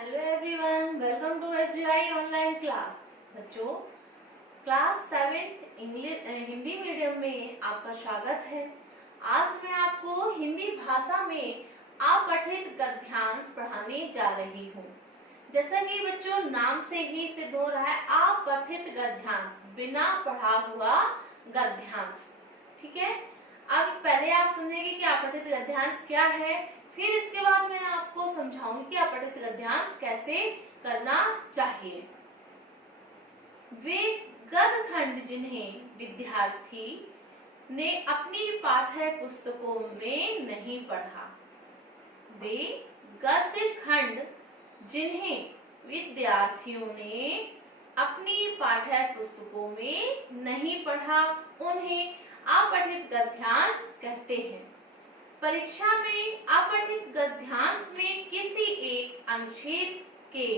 Hello everyone, welcome to SGI online class. बच्चों, class 7th English Hindi medium में आपका स्वागत है। आज मैं आपको हिंदी भाषा में अपठित गद्यांश पढ़ाने जा रही हूँ। जैसा कि बच्चों नाम से ही सिद्ध हो रहा है, अपठित गद्यांश, बिना पढ़ा हुआ गद्यांश। ठीक है, अब पहले आप सुनेंगे कि अपठित गद्यांश क्या है, फिर इसके बाद मैं आपको समझाऊंगी कि अपठित गद्यांश कैसे करना चाहिए। वे गद्यखंड जिन्हें विद्यार्थी ने अपनी पाठ्य पुस्तकों में नहीं पढ़ा। वे गद्यखंड जिन्हें विद्यार्थियों ने अपनी पाठ्य पुस्तकों में नहीं पढ़ा, उन्हें अपठित गद्यांश कहते हैं। परीक्षा में अपठित गद्यांश में किसी एक अनुच्छेद के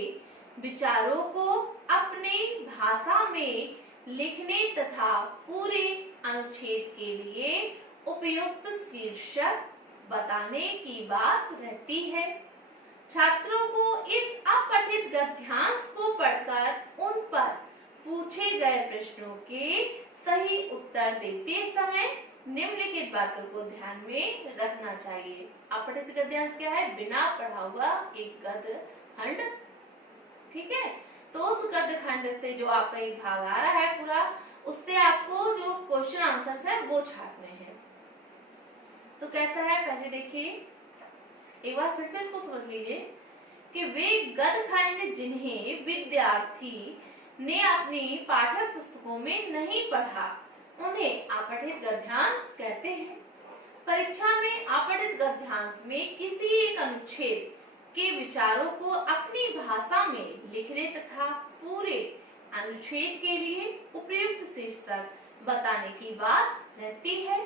विचारों को अपने भाषा में लिखने तथा पूरे अनुच्छेद के लिए उपयुक्त शीर्षक बताने की बात रहती है। छात्रों को इस अपठित गद्यांश को पढ़कर उन पर पूछे गए प्रश्नों के सही उत्तर देते समय निम्नलिखित बातों को ध्यान में रखना चाहिए। अपठित गद्यांश क्या है? बिना पढ़ा हुआ एक गद्यखंड। ठीक है, तो उस गद्यखंड से जो आपका एक भाग आ रहा है पूरा, उससे आपको जो क्वेश्चन आंसर्स है वो छापने हैं। तो कैसा है, पहले देखिए, एक बार फिर से इसको समझ लीजिए कि वे गद्यखंड जिन्हें विद्यार्थी ने अपनी पाठ्य पुस्तकों में नहीं पढ़ा, उन्हें अपठित गद्यांश कहते हैं। परीक्षा में अपठित गद्यांश में किसी एक अनुच्छेद के विचारों को अपनी भाषा में लिखने तथा पूरे अनुच्छेद के लिए उपयुक्त शीर्षक बताने की बात रहती है।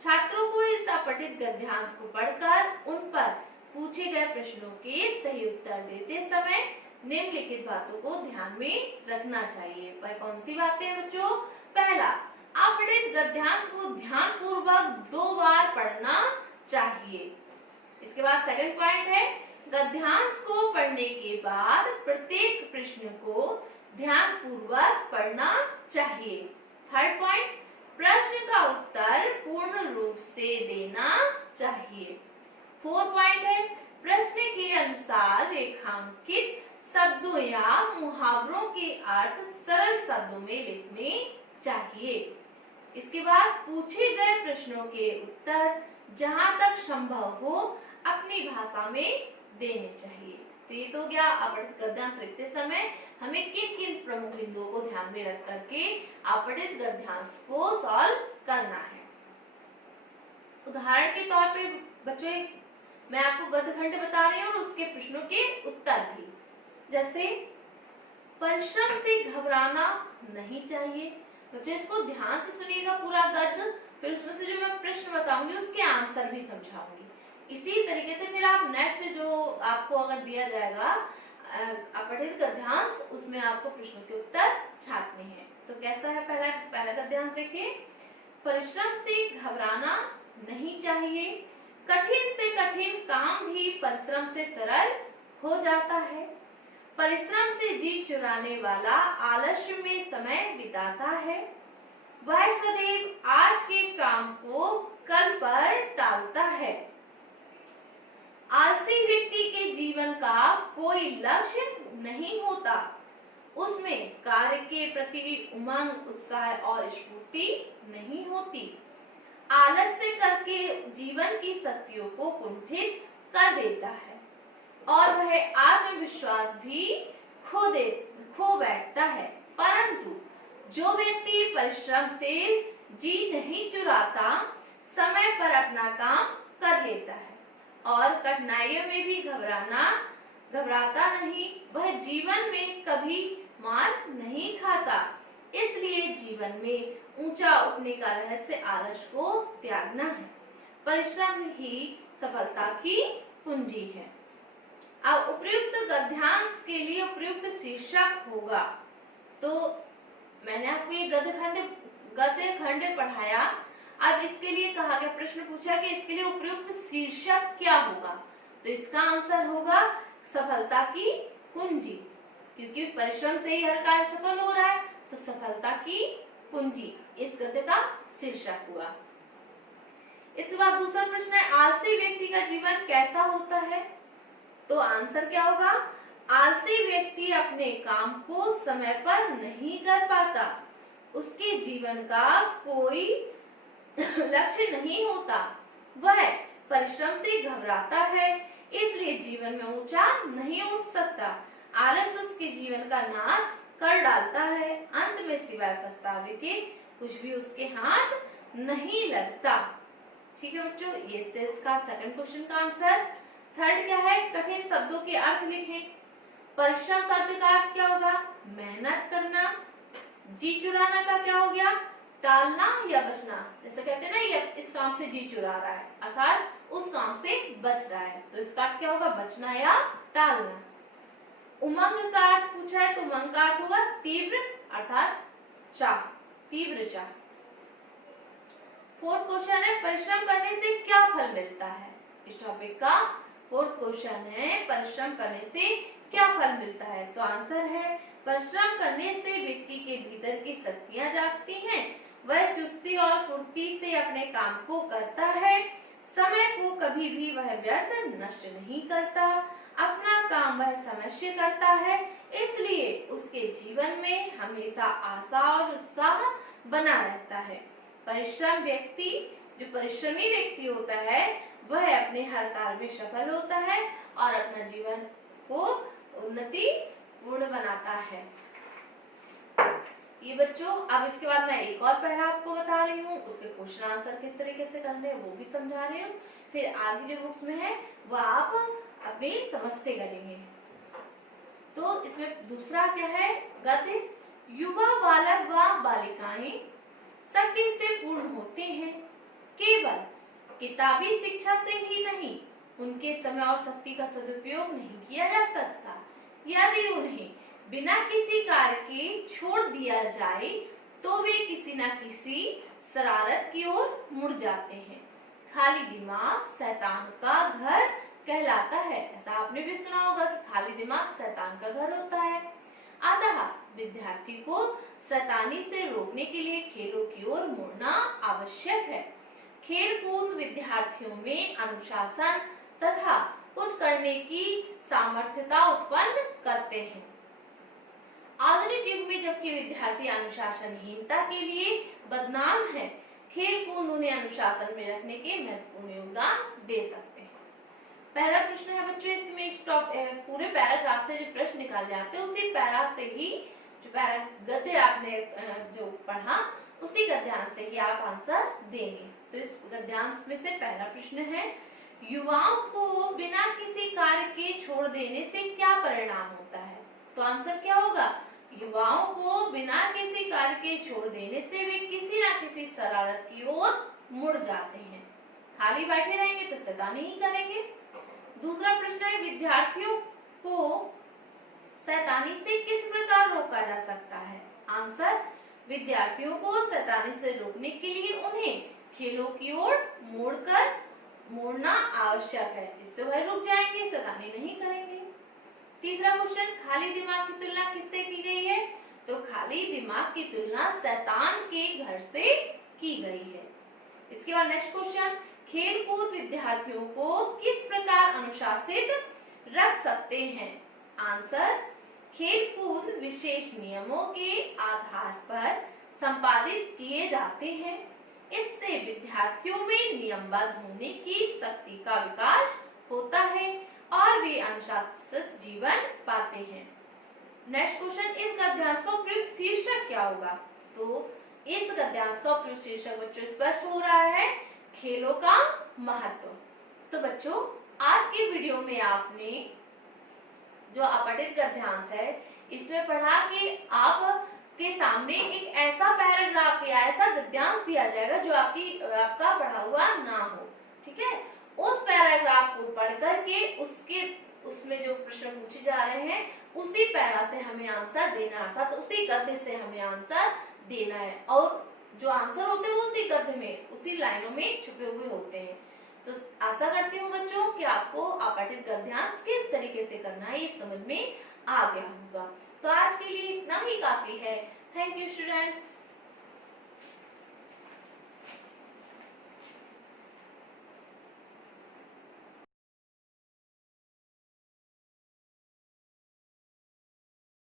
छात्रों को इस अपठित गद्यांश को पढ़कर उन पर पूछे गए प्रश्नों के सही उत्तर देते समय निम्नलिखित बातों को ध्यान में रखना चाहिए। वह कौन सी बातें हैं बच्चों? पहला, अपठित गद्यांश को ध्यानपूर्वक 2 बार पढ़ना चाहिए। इसके बाद सेकंड पॉइंट है, गद्यांश को पढ़ने के बाद प्रत्येक प्रश्न को ध्यानपूर्वक पढ़ना चाहिए। थर्ड पॉइंट, प्रश्न का उत्तर पूर्ण रूप से देना चाहिए। फोर्थ पॉइंट है, प्रश्न के अनुसार रेखांकित शब्दों या मुहावरों के अर्थ सरल शब्दों में लिखने चाहिए। इसके बाद पूछे गए प्रश्नों के उत्तर जहां तक संभव हो अपनी भाषा में देने चाहिए। तो ये तो गया अपठित गद्यांश लिखते समय हमें किन किन प्रमुख बिंदुओं को ध्यान में रख करके अपठित गद्यांश को सॉल्व करना है। उदाहरण के तौर पे बच्चों, मैं आपको गद्यखंड बता रही हूँ और उसके प्रश्नों के उत्तर भी। जैसे, परिश्रम से घबराना नहीं चाहिए। बच्चों इसको ध्यान से सुनिएगा पूरा गद्य, फिर उसमें से जो मैं प्रश्न बताऊंगी उसके आंसर भी समझाऊंगी। इसी तरीके से फिर आप नेक्स्ट जो आपको अगर दिया जाएगा अपठित गद्यांश, उसमें आपको प्रश्नों के उत्तर छापने हैं। तो कैसा है पहला गद्यांश देखिए, परिश्रम से घबराना नहीं चाहिए। कठिन से कठिन काम भी परिश्रम से सरल हो जाता है। परिश्रम से जी चुराने वाला आलस्य में समय बिताता है। वह सदैव आज के काम को कल पर टालता है। आलसी व्यक्ति के जीवन का कोई लक्ष्य नहीं होता। उसमें कार्य के प्रति उमंग, उत्साह और स्फूर्ति नहीं होती। आलस्य करके जीवन की शक्तियों को कुंठित कर देता है और वह आत्मविश्वास भी खो बैठता है। परंतु जो व्यक्ति परिश्रम से जी नहीं चुराता, समय पर अपना काम कर लेता है और कठिनाइयों में भी घबराता नहीं, वह जीवन में कभी मार नहीं खाता। इसलिए जीवन में ऊंचा उठने का रहस्य आलस्य को त्यागना है। परिश्रम ही सफलता की कुंजी है। अब उपयुक्त गद्यांश के लिए उपयुक्त शीर्षक होगा। तो मैंने आपको ये गद्यखंड पढ़ाया। अब इसके लिए कहा गया, प्रश्न पूछा कि इसके लिए उपयुक्त शीर्षक क्या होगा, तो इसका आंसर होगा सफलता सफलता की कुंजी, क्योंकि परिश्रम से ही हर कार्य सफल हो रहा है, तो सफलता की कुंजी इस गद्य का शीर्षक हुआ। इसके बाद दूसरा प्रश्न है, आलसी व्यक्ति का जीवन कैसा होता है? तो आंसर क्या होगा? आलसी व्यक्ति अपने काम को समय पर नहीं कर पाता, उसके जीवन का कोई लक्ष्य नहीं होता, वह परिश्रम से घबराता है, इसलिए जीवन में ऊंचा नहीं उठ सकता, आलस उसके जीवन का नाश कर डालता है, अंत में सिवाय पछतावे के कुछ भी उसके हाथ नहीं लगता। ठीक है बच्चों, ये से इसका सेकंड क्वेश्चन का आंसर। थर्ड क्या है? कठिन शब्दों के अर्थ लिखें। परिश्रम शब्द का अर्थ क्या होगा? मेहनत करना। जी चुराना का क्या हो गया? टालना या बचना। जैसे कहते हैं ना, ये इस काम से जी चुरा रहा है, अर्थात उस काम से बच रहा है, तो इसका अर्थ क्या होगा? बचना या टालना। उमंग का अर्थ पूछा है, तो उमंग का अर्थ होगा तीव्र, अर्थात चाह, तीव्र चाह। फोर्थ क्वेश्चन है, परिश्रम करने से क्या फल मिलता है? इस टॉपिक का फोर्थ क्वेश्चन है, परिश्रम करने से क्या फल मिलता है? तो आंसर है, परिश्रम करने से व्यक्ति के भीतर की शक्तियां जागती हैं, वह चुस्ती और फुर्ती से अपने काम को करता है, समय को कभी भी वह व्यर्थ नष्ट नहीं करता, अपना काम वह समय से करता है, इसलिए उसके जीवन में हमेशा आशा और उत्साह बना रहता है। परिश्रम व्यक्ति, जो परिश्रमी व्यक्ति होता है, वह अपने हर कार्य में सफल होता है और अपना जीवन को उन्नति पूर्ण बनाता है। ये बच्चों, अब इसके बाद मैं एक और पैरा आपको बता रही हूँ, उसके क्वेश्चन आंसर किस तरीके से करने हैं वो भी समझा रही हूँ, फिर आगे जो बुक्स में है वो आप अपनी समझ से करेंगे। तो इसमें दूसरा क्या है? गद्य, युवा बालक व बालिकाएं शक्ति से पूर्ण होते हैं, केवल किताबी शिक्षा से ही नहीं, उनके समय और शक्ति का सदुपयोग नहीं किया जा सकता। यदि उन्हें बिना किसी कार्य के छोड़ दिया जाए तो वे किसी न किसी शरारत की ओर मुड़ जाते हैं। खाली दिमाग शैतान का घर कहलाता है। ऐसा आपने भी सुना होगा कि खाली दिमाग शैतान का घर होता है। अतः विद्यार्थी को शैतानी से रोकने के लिए खेलों की ओर मुड़ना आवश्यक है। खेल कूद विद्यार्थियों में अनुशासन तथा कुछ करने की सामर्थ्यता उत्पन्न करते हैं। आधुनिक युग में जबकि विद्यार्थी अनुशासनहीनता के लिए बदनाम है, खेल कूद उन्हें अनुशासन में रखने के महत्वपूर्ण योगदान दे सकते हैं। पहला प्रश्न है बच्चों, इसमें पूरे पैराग्राफ से जो प्रश्न निकाले जाते हैं उसी पैरा से ही, जो पैरा गद्य आपने जो पढ़ा उसी गद्यांश से ही आप आंसर देंगे। तो इस गद्यांश में से पहला प्रश्न है, युवाओं को बिना किसी कार्य के छोड़ देने से क्या परिणाम होता है? तो आंसर क्या होगा? युवाओं को बिना किसी कार्य के छोड़ देने से वे किसी न किसी शरारत की ओर मुड़ जाते हैं। खाली बैठे रहेंगे तो शैतानी ही करेंगे। दूसरा प्रश्न है, विद्यार्थियों को शैतानी से किस प्रकार रोका जा सकता है? आंसर, विद्यार्थियों को शैतानी से रोकने के लिए उन्हें खेलों की ओर मोड़ना आवश्यक है, इससे वह रुक जाएंगे, शैतानी नहीं करेंगे। तीसरा क्वेश्चन, खाली दिमाग की तुलना किससे की गई है? तो खाली दिमाग की तुलना शैतान के घर से की गई है। इसके बाद नेक्स्ट क्वेश्चन, खेल कूद विद्यार्थियों को किस प्रकार अनुशासित रख सकते हैं? आंसर, खेल कूद विशेष नियमों के आधार पर संपादित किए जाते हैं, इससे विद्यार्थियों में नियमबद्ध होने की शक्ति का विकास होता है और वे अनुशासित जीवन पाते हैं। नेक्स्ट क्वेश्चन, इस गद्यांश का उपयुक्त शीर्षक क्या होगा? तो इस गद्यांश का उपयुक्त शीर्षक बच्चों स्पष्ट हो रहा है, खेलों का महत्व। तो बच्चों, आज की वीडियो में आपने जो अपठित गद्यांश है इसमें पढ़ा कि आप के सामने एक ऐसा पैराग्राफ या ऐसा गद्यांश दिया जाएगा जो आपका पढ़ा हुआ ना हो, ठीक है? उस पैराग्राफ को पढ़ करके उसमें जो प्रश्न पूछे जा रहे हैं उसी पैरा से हमें आंसर देना है, अर्थात उसी गद्य से हमें आंसर देना है, और जो आंसर होते हैं वो उसी गद्य में, उसी लाइनों में छुपे हुए होते हैं। तो आशा करती हूँ बच्चों कि आपको अपठित गद्यांश किस तरीके से करना है ये समझ में आ गया होगा। तो आज के लिए इतना ही काफी है। Thank you students.